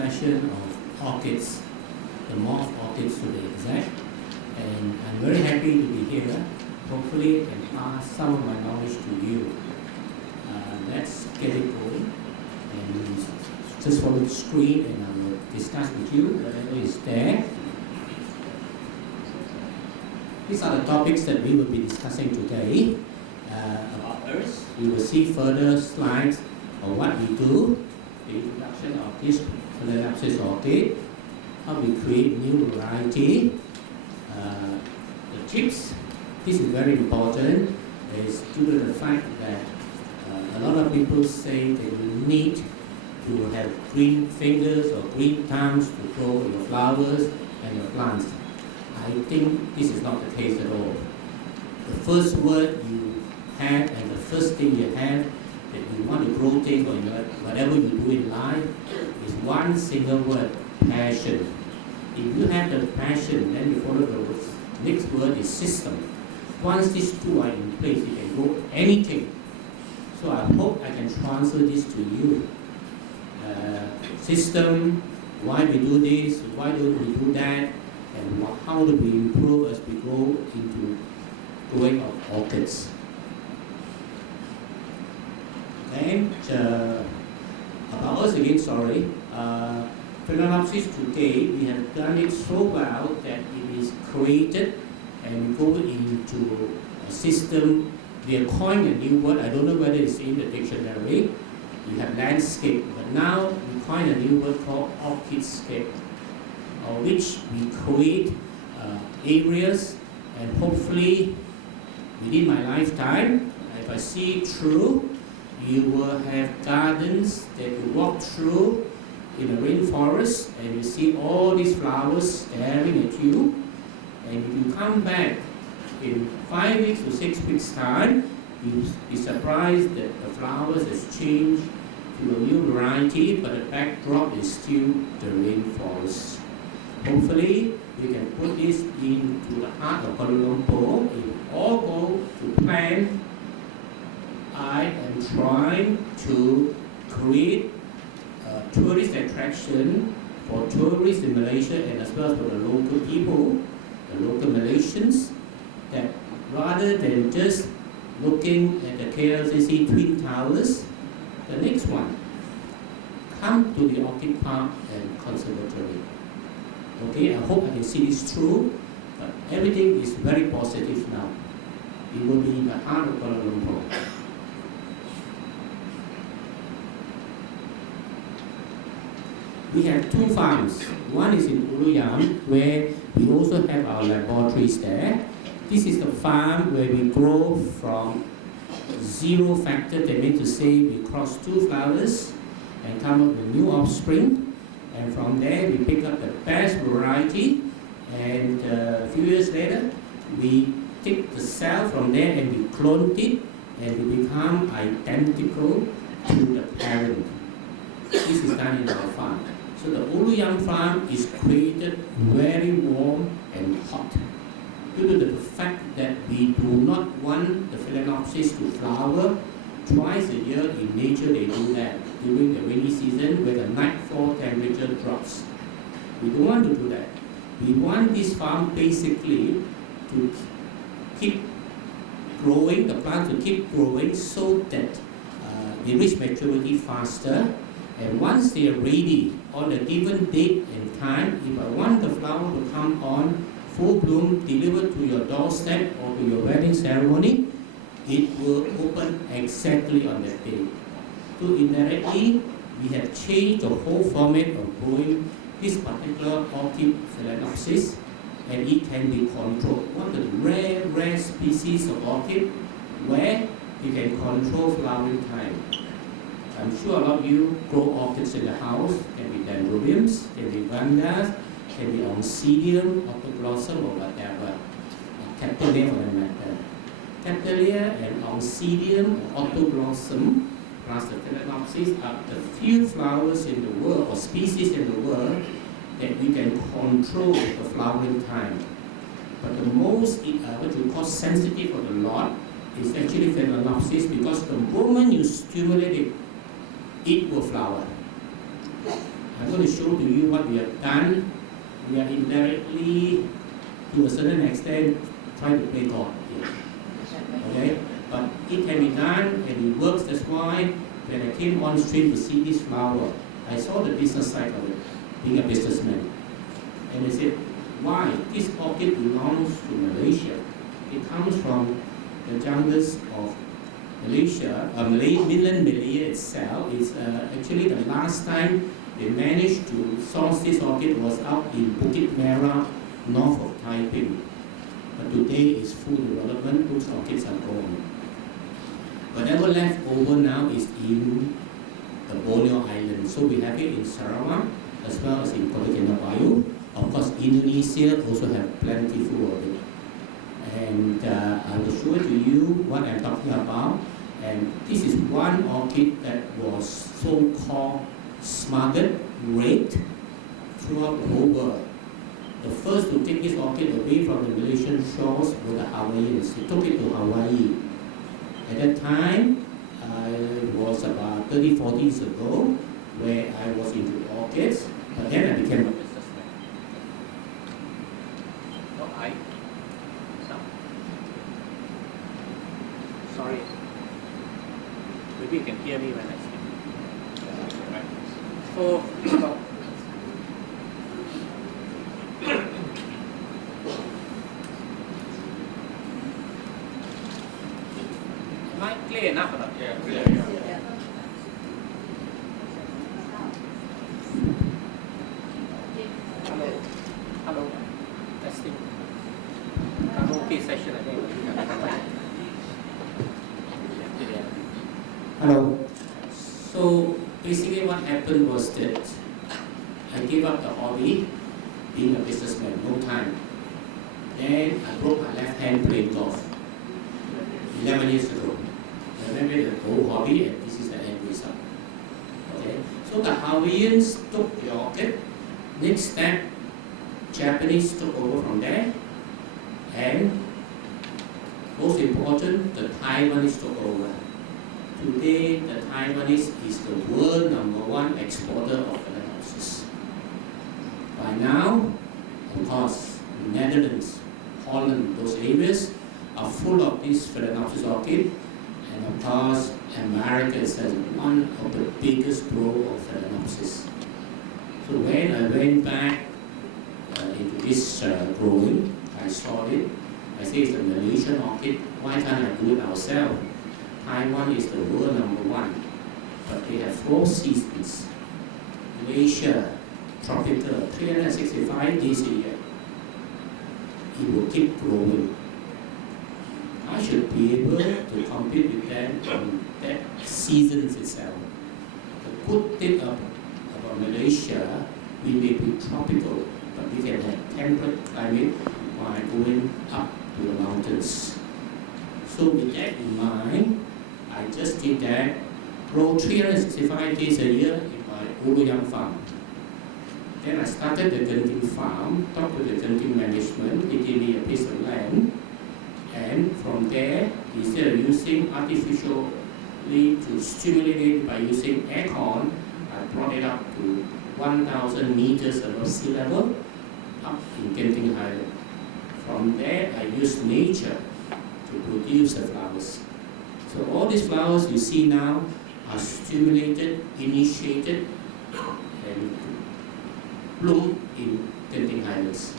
session of orchids, the moth orchids to be exact. And I'm very happy to be here. Hopefully I can pass some of my knowledge to you. Let's get it going. And just follow the screen and I will discuss with you whatever is there. These are the topics that we will be discussing today about Earth. We will see further slides of what we do, the introduction of this Phalaenopsis orchid, how we create new variety, the tips. This is very important. It's due to the fact that a lot of people say that you need to have green fingers or green thumbs to grow your flowers and your plants. I think this is not the case at all. The first word you have and the first thing you have that you want to grow things or whatever you do in life is one single word, passion. If you have the passion, then you follow the next word is system. Once these two are in place, you can grow anything. So I hope I can transfer this to you. System, why we do this, why don't we do that, and how do we improve as we go into growing of orchids. And about us again, sorry. Phalaenopsis today, we have done it so well that it is created and go into a system. We are coined a new word, I don't know whether it's in the dictionary. We have landscape, but now we coin a new word called orchidscape, which we create areas, and hopefully within my lifetime, if I see it through, you will have gardens that you walk through in a rainforest and you see all these flowers staring at you, and if you come back in 5 weeks to 6 weeks time, you'll be surprised that the flowers has changed to a new variety, but the backdrop is still the rainforest. Hopefully, we can put this into the heart of Kuala Lumpur. If we all go to plan, I am trying to create a tourist attraction for tourists in Malaysia and as well as for the local people, the local Malaysians, that rather than just looking at the KLCC Twin Towers, the next one, come to the Orchid Park and Conservatory. Okay, I hope I can see this through, but everything is very positive now. It will be in the heart of Kuala Lumpur. We have two farms. One is in Uluyam, where we also have our laboratories there. This is the farm where we grow from zero factor. That means to say we cross two flowers and come up with new offspring. And from there we pick up the best variety. And a few years later, we take the cell from there and we clone it and we become identical to the parent. This is done in our farm. So the Uluyam farm is created very warm and hot, due to the fact that we do not want the Phalaenopsis to flower twice a year. In nature they do that during the rainy season where the nightfall temperature drops. We don't want to do that. We want this farm basically to keep growing, the plant to keep growing so that they reach maturity faster. And once they are ready on a given date and time, if I want the flower to come on full bloom, delivered to your doorstep or to your wedding ceremony, it will open exactly on that day. So indirectly, we have changed the whole format of growing this particular orchid Phalaenopsis, and it can be controlled. One of the rare species of orchid where you can control flowering time. I'm sure a lot of you grow orchids in the house. Can be dendrobiums, can be vandas, can be oncidium, octoblossom, or whatever. Cattleya for that matter. Cattleya and oncidium or octoblossom plus the Phalaenopsis are the few flowers in the world or species in the world that we can control the flowering time. But the most, what you call sensitive of the lot is actually Phalaenopsis, because the moment you stimulate it, it will flower. I'm going to show to you what we have done. We are indirectly, to a certain extent, trying to play God here. Okay? But it can be done and it works. That's why when I came on stream to see this flower, I saw the business side of it, being a businessman. And I said, why? This orchid belongs to Malaysia. It comes from the jungles of Malaysia, mainland Malaya itself. It's actually the last time they managed to source this orchid was out in Bukit Merah, north of Taiping. But today is full development, those orchids are gone. Whatever left over now is in the Borneo Island. So we have it in Sarawak as well as in Kota Kinabalu. Of course, Indonesia also have plentiful of it. And I will show to you what I'm talking about. And this is one orchid that was so-called smuggled, raped throughout the whole world. The first to take this orchid away from the Malaysian shores were the Hawaiians. They took it to Hawaii. At that time, I was about 30, 40 years ago, where I was into orchids, but then I became a businessman. No, sorry. Maybe you can hear me when I speak. Right. So, am I clear enough or not? Yeah, clear. Hello. Testing. Karaoke session, I think. Hello. So basically what happened was that I gave up the hobby, being a businessman, no time. Then I broke my left hand playing golf 11 years ago. I remember the whole hobby, and this is the end result. Okay? So the Hawaiians took the orchid. Next step, Japanese took over from there. And most important, the Taiwanese took over. Today, the Taiwanese is the world #1 exporter of Phalaenopsis. By now, of course, Netherlands, Holland, those areas are full of this Phalaenopsis orchid. And of course, America is one of the biggest growers of Phalaenopsis. So when I went back into this growing, I saw it. I say it's a Malaysian orchid. Why can't I do it ourselves? Taiwan is the world #1, but they have 4 seasons. Malaysia, tropical, 365 days a year. It will keep growing. I should be able to compete with them on that seasons itself. The good thing about Malaysia, we may be tropical, but we can have temperate climate while going up to the mountains. So with that in mind, I just did that, grow 365 days a year in my Uluyang farm. Then I started the Genting farm, talked to the Genting management, they gave me a piece of land, and from there, instead of using artificially to stimulate it by using aircon, I brought it up to 1,000 meters above sea level, up in Genting Highland. From there, I used nature to produce the flowers. So all these flowers you see now are stimulated, initiated, and bloom in Genting Highlands.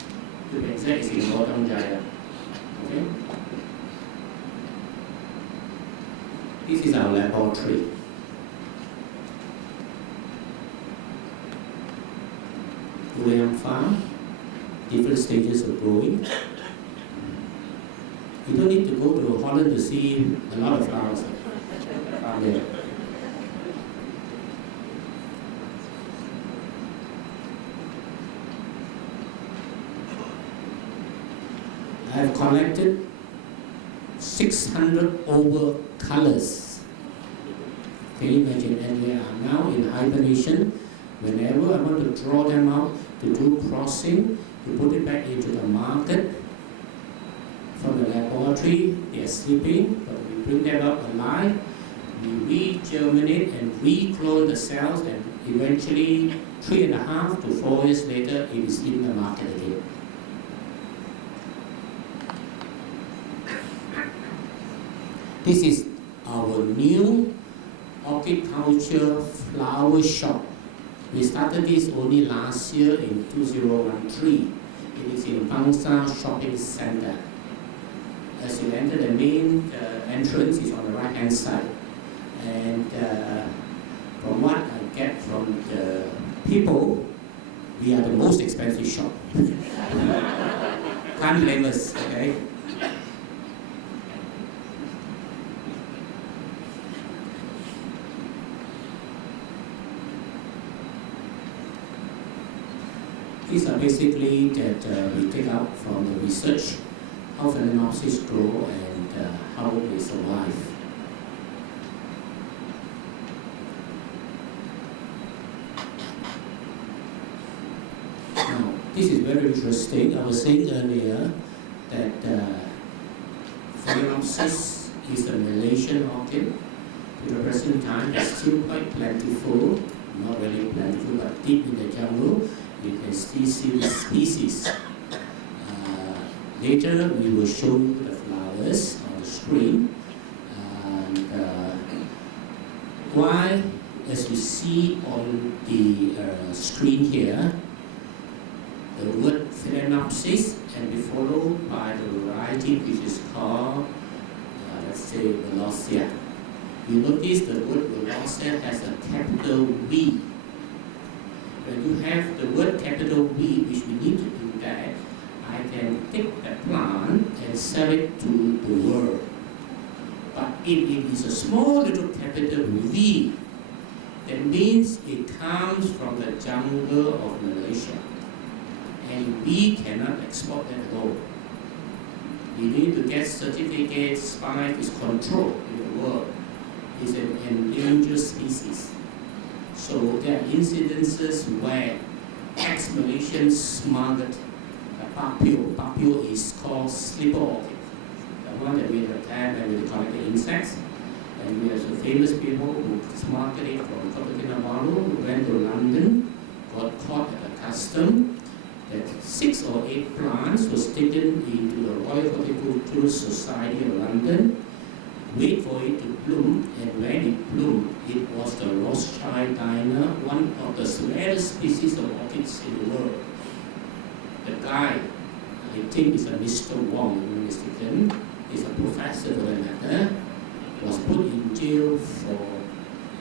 To be exact, it's in Lotang Jaya. Okay? This is our laboratory. Uluyang farm, different stages of growing. You don't need to go to Holland to see a lot of flowers there. I have collected 600 over colors. Can you imagine? And they are now in hibernation. Whenever I want to draw them out to do crossing, to put it back into the market. From the laboratory, they are sleeping, but we bring them up alive. We re-germinate and re-clone the cells, and eventually 3.5 to 4 years later, it is in the market again. This is our new horticulture flower shop. We started this only last year in 2013. It is in Bangsa Shopping Center. As you enter, the main entrance is on the right hand side. And from what I get from the people, we are the most expensive shop. Can't blame us, okay? These are basically that we take out from the research how Phalaenopsis grow and how they survive. Now, this is very interesting. I was saying earlier that Phalaenopsis is a Malaysian orchid. To the present time, it's still quite plentiful, not really plentiful, but deep in the jungle. You can still see the species. Later, we will show you the flowers on the screen. And why, as you see on the screen here, the word Phalaenopsis and be followed by the variety which is called, let's say, Valosia. You notice the word Valosia has a capital V. When you have the word capital V, which we need to do that, I can take the plant and sell it to the world. But if it is a small little capital V, that means it comes from the jungle of Malaysia. And we cannot export that at all. We need to get certificates, StarLIVE is controlled in the world. It's an endangered species. So there are incidences where ex-Malaysians smuggled papio. Papio is called slipper orchid, the one that we attack and we collect the insects. And we have some famous people who smuggled it from Cultivating, who went to London, got caught at the custom. That 6 or 8 plants was taken into the Royal Horticultural Society of London, wait for it to bloom, and when it bloomed, it was the Rothschild diner, one of the rarest species of orchids in the world. The guy, I think is a Mr. Wong, if I'm not mistaken, is a professor for the matter, was put in jail for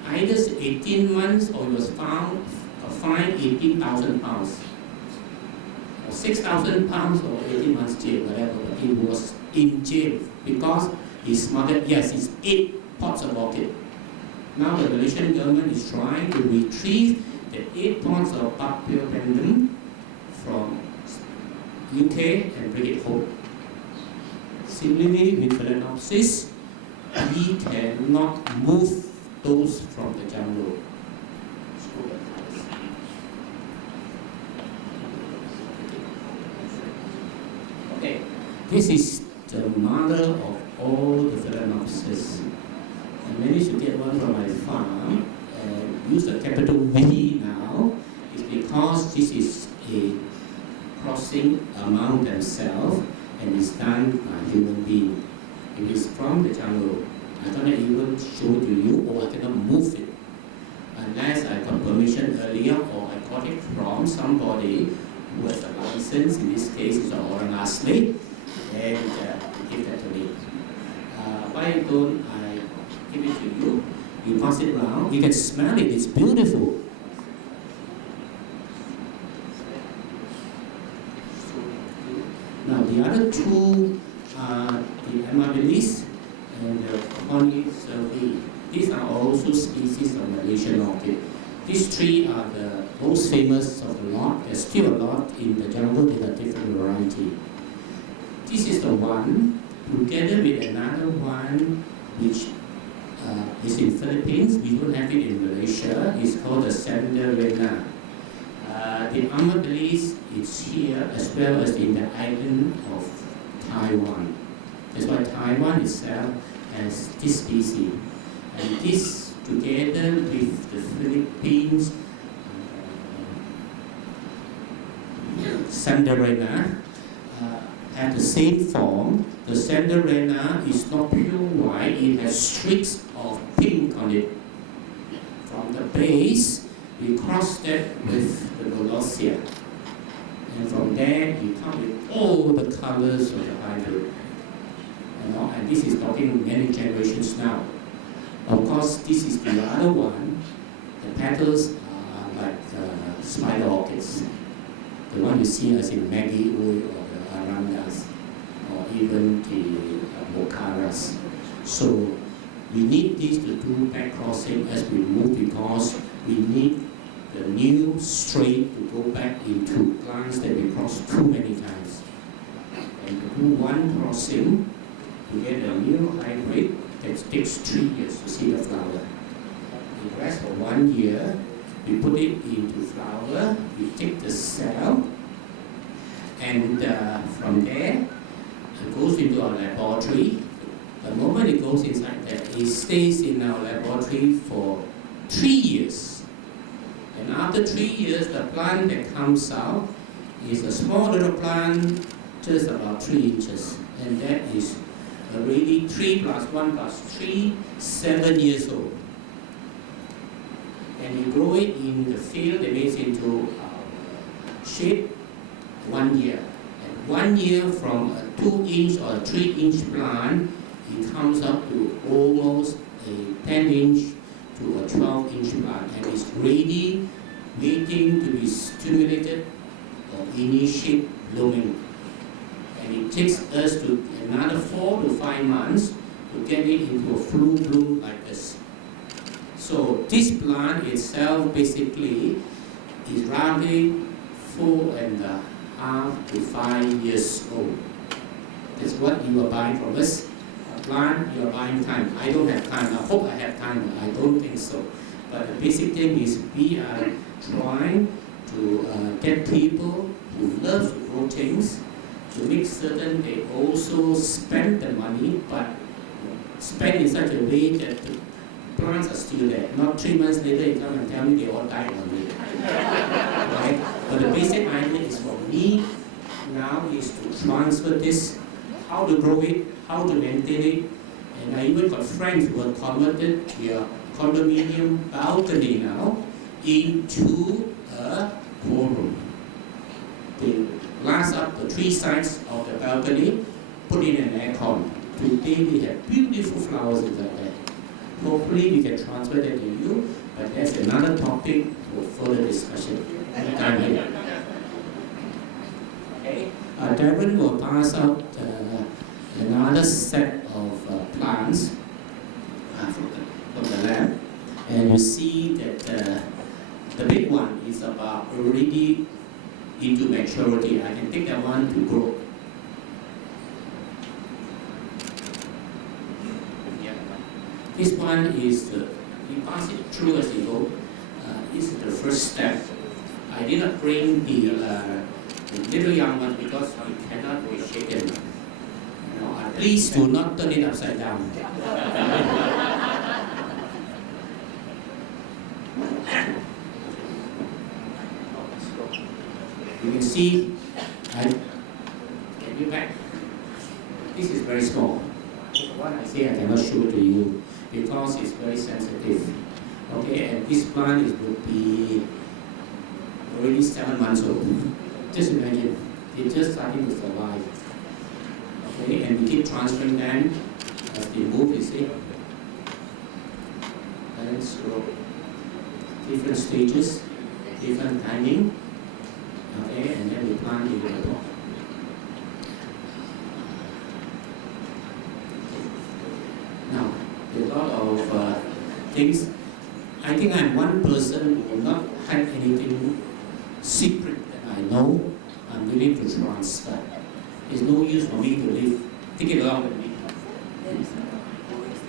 either 18 months or he was found fined £18,000. 6,000 pounds or 18 months jail, whatever, but he was in jail because he smuggled, yes, it's 8 pots of orchid. Now the Malaysian government is trying to retrieve the 8 pots of Papio pendulum from UK and bring it home. Similarly with Phalaenopsis, we cannot move those from the jungle. Okay, this is the mother of all the Phalaenopsis. I managed to get one from my farm and use the capital V now. It's because this is a crossing among themselves and is done by human being. It is from the jungle. I cannot even show to you, or I cannot move it unless I got permission earlier or I got it from somebody who has a license. In this case, it's an orang asli, and give that to me. Why don't I give it to you? You pass it around. You can smell it. It's beautiful. Now the other two are the amabilis and the Cornicervi. These are also species of Malaysian orchid. These 3 are the most famous of the lot. There's still a lot in the jungle in a different variety. This is the one, together with another one which is in Philippines. We don't have it in Malaysia. It's called the Sandarena. The amabilis is here as well as in the island of Taiwan. That's why Taiwan itself has this species. And this, together with the Philippines, Cinderella have the same form. The Cinderella is not pure white, it has streaks of pink on it. From the base, we cross that with the Molossia. And from there, we come with all the colors of the hybrid. And this is talking many generations now. Of course, this is the other one. The petals are like spider orchids. The one you see as in Maggie Wood or the Arandas, or even the Mocaras. So we need this to do back crossing as we move, because we need the new strain to go back into plants that we crossed too many times. And to do one crossing to get a new hybrid, that takes 3 years to see the flower. It rests for 1 year, we put it into flower, we take the cell, and from there, it goes into our laboratory. The moment it goes inside there, it stays in our laboratory for 3 years. And after 3 years, the plant that comes out is a small little plant, just about 3 inches. And that is already 3 plus 1 plus 3, 7 years old. And you grow it in the field, that means into shade, 1 year. And 1 year from a 2-inch or a 3-inch plant, it comes up to almost a 10-inch to a 12-inch plant, and it's ready, waiting to be stimulated or initiate blooming. And it takes us to another 4 to 5 months to get it into a full bloom like this. So this plant itself basically is roughly 4.5 to 5 years old. That's what you are buying from us. A plant, you are buying time. I don't have time. I hope I have time, but I don't think so. But the basic thing is we are trying to get people who love to grow things to make certain they also spend the money, but spend in such a way that the plants are still there. Not 3 months later, you come and tell me they all died on me. Right? But the basic idea is for me now is to transfer this, how to grow it, how to maintain it. And I even got friends who have converted their condominium balcony now into a grow room. They glass up the 3 sides of the balcony, put in an aircon. Today we have beautiful flowers inside there. Hopefully we can transfer that to you, but that's another topic for further discussion. Okay. Darren will pass out another set of plants from the lab, and you see that the big one is about already into maturity. I can take that one to grow. Yeah. This one is, you pass it through as you go. This is the first step. I did not bring the little young one because it cannot be shaken. You know, please do not turn it upside down. You can see, get you back. This is very small. What I say I cannot show to you because it's very sensitive. Okay, and this plant would be already 7 months old. Just imagine, it's just starting to survive. Okay, and we keep transferring them as they move, you see. And so, different stages, different timing. Okay, and then we plant it in the pot. Now, a lot of things. I think I'm one person who will not hide anything secret that I know. I'm willing to transfer. There's no use for me to take it along with